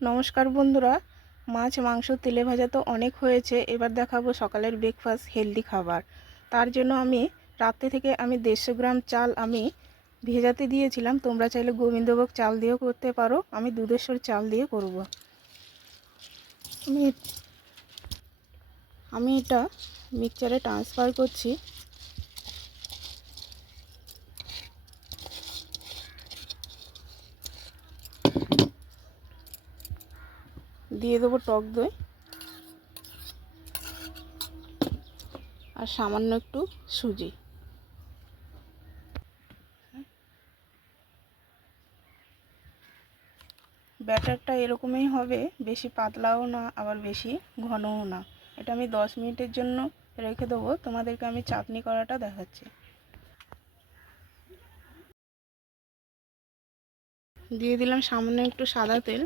নমস্কার বন্ধুরা। মাছ, মাংস, তেলে ভাজা তো অনেক হয়েছে। এবার দেখাবো সকালের ব্রেকফাস্ট হেলদি খাবার। তার জন্য আমি রাত্রে থেকে আমি দেড়শো গ্রাম চাল আমি ভেজাতে দিয়েছিলাম। তোমরা চাইলে গোবিন্দভোগ চাল দিয়েও করতে পারো। আমি দুধেশ্বর চাল দিয়ে করব। আমি আমি এটা মিক্সচারে ট্রান্সফার করছি। দিয়ে দেবো টক দই। আর সামান্য একটু সুজি। ব্যাটারটা এরকমই হবে, বেশি পাতলাও না, আবার বেশি ঘনও না। এটা আমি দশ মিনিটের জন্য রেখে দেবো, তোমাদেরকে আমি চাটনি করাটা দেখাচ্ছি। দিয়ে দিলাম সামান্য একটু সাদা তেল।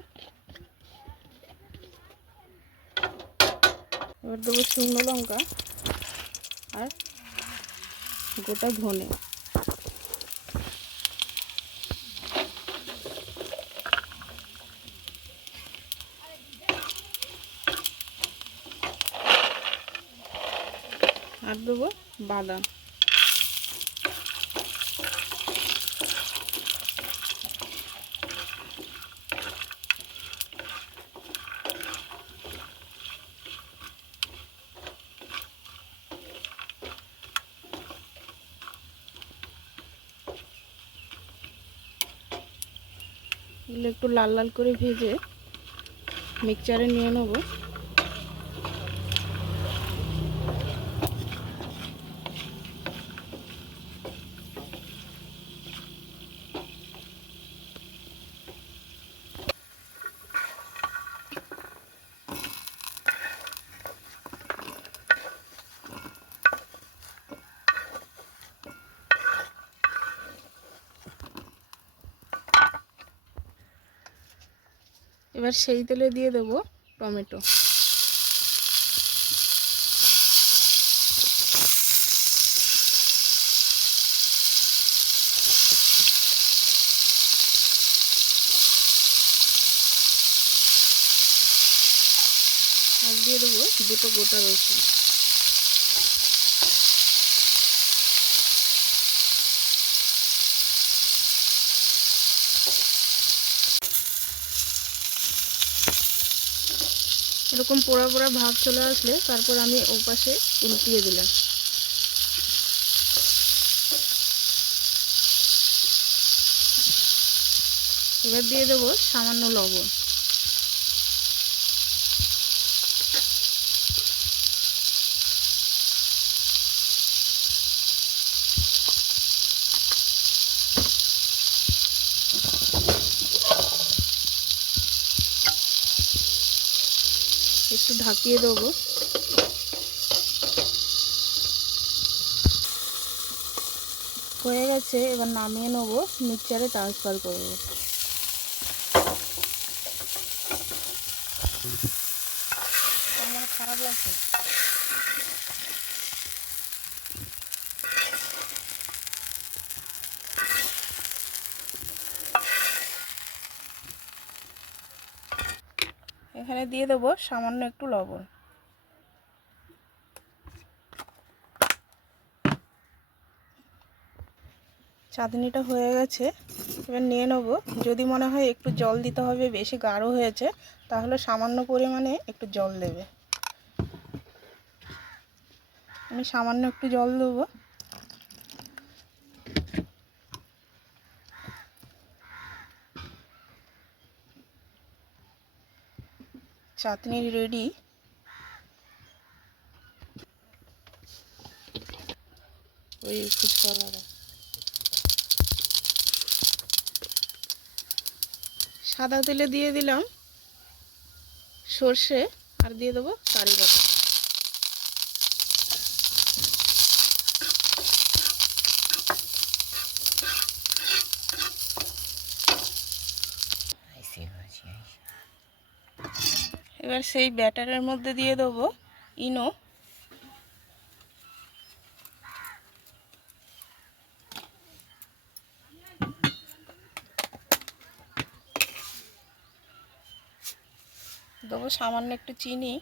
এবার দেবো শুকনো লঙ্কা আর গোটা ধনে। আর দেবো বাদাম। এগুলো একটু লাল লাল করে ভেজে মিক্সচারে নিয়ে নেব। এবার সেই তেলে দিয়ে দেব টমেটো। দিয়ে দেবো দুটো গোটা রসুন। এরকম পোড়া পোড়া ভাব চলে আসলে তারপর আমি ও ওপাশে উল্টিয়ে দিলাম। এবার দিয়ে দেবো সামান্য লবণ একটু ঢাকিয়ে দেবো। হয়ে গেছে এবার নামিয়ে নেব মিক্সচারে ট্রান্সফার করব এখানে দিয়ে দেবো সামান্য একটু লবণ। চাঁদনিটা হয়ে গেছে, এবার নিয়ে নেব। যদি মনে হয় একটু জল দিতে হবে, বেশি গাঢ় হয়েছে, তাহলে সামান্য পরিমাণে একটু জল দেবে। আমি সামান্য একটু জল দেবো। চাটনি রেডি ওই ফুচকা সাদা তেলে দিয়ে দিলাম সর্ষে আর দিয়ে দেবো কারি এবার সেই ব্যাটারের মধ্যে দিয়ে দেবো ইনো। দেবো সামান্য একটু চিনি।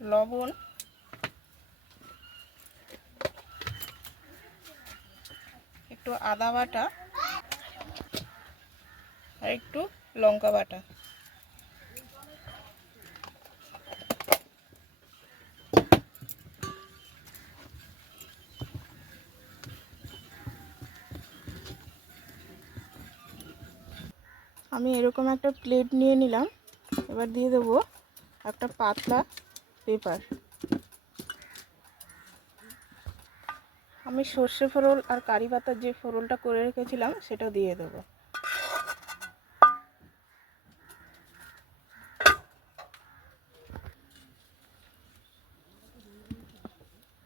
লবণ। একটু আদা বাটা আর একটু লঙ্কা বাটা। আমি এরকম একটা প্লেট নিয়ে নিলাম। এবার দিয়ে দেবো একটা পাতলা পেপার আমি সর্ষে ফরল আর কারি পাতার যে ফরলটা করে রেখেছিলাম সেটা দিয়ে দেবো।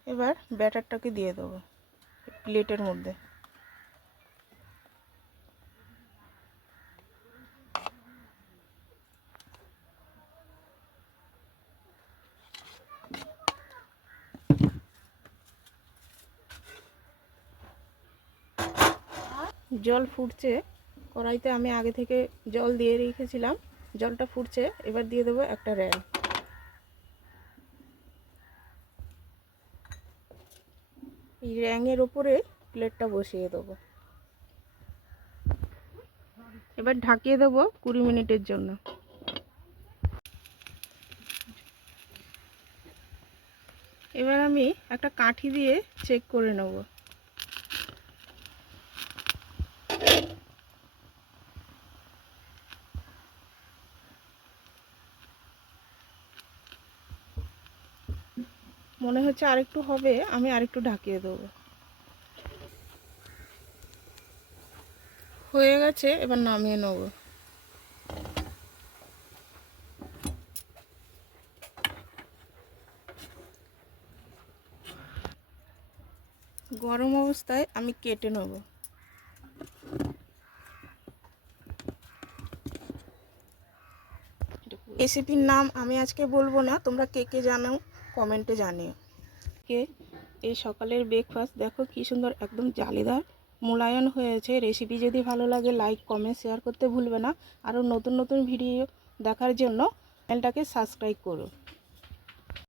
এবার ব্যাটারটাকে দিয়ে দেবো, প্লেটের মধ্যে। জল ফুটছে। কড়াইতে আমি আগে থেকে জল দিয়ে রেখেছিলাম। জলটা ফুটছে, এবার দিয়ে দেবো একটা র্যাম। এই র্যাঙের ওপরে প্লেটটা বসিয়ে দেবো। এবার ঢাকিয়ে দেবো কুড়ি মিনিটের জন্য। এবার আমি একটা কাঠি দিয়ে চেক করে নেব। মনে হচ্ছে আরেকটু হবে, আমি আরেকটু ঢাকিয়ে দেবো। হয়ে গেছে, এবার নামিয়ে নেব। গরম অবস্থায় আমি কেটে নেব। রেসিপির নাম আমি আজকে বলব না, তোমরা কে কে জানো কমেন্টে জানিও। কে? এই সকালের ব্রেকফাস্ট দেখো কি সুন্দর, একদম জালিদার মূলায়ন হয়েছে। রেসিপি যদি ভালো লাগে লাইক কমেন্ট শেয়ার করতে ভুলবে না। আরও নতুন নতুন ভিডিও দেখার জন্য চ্যানেলটাকে সাবস্ক্রাইব করো।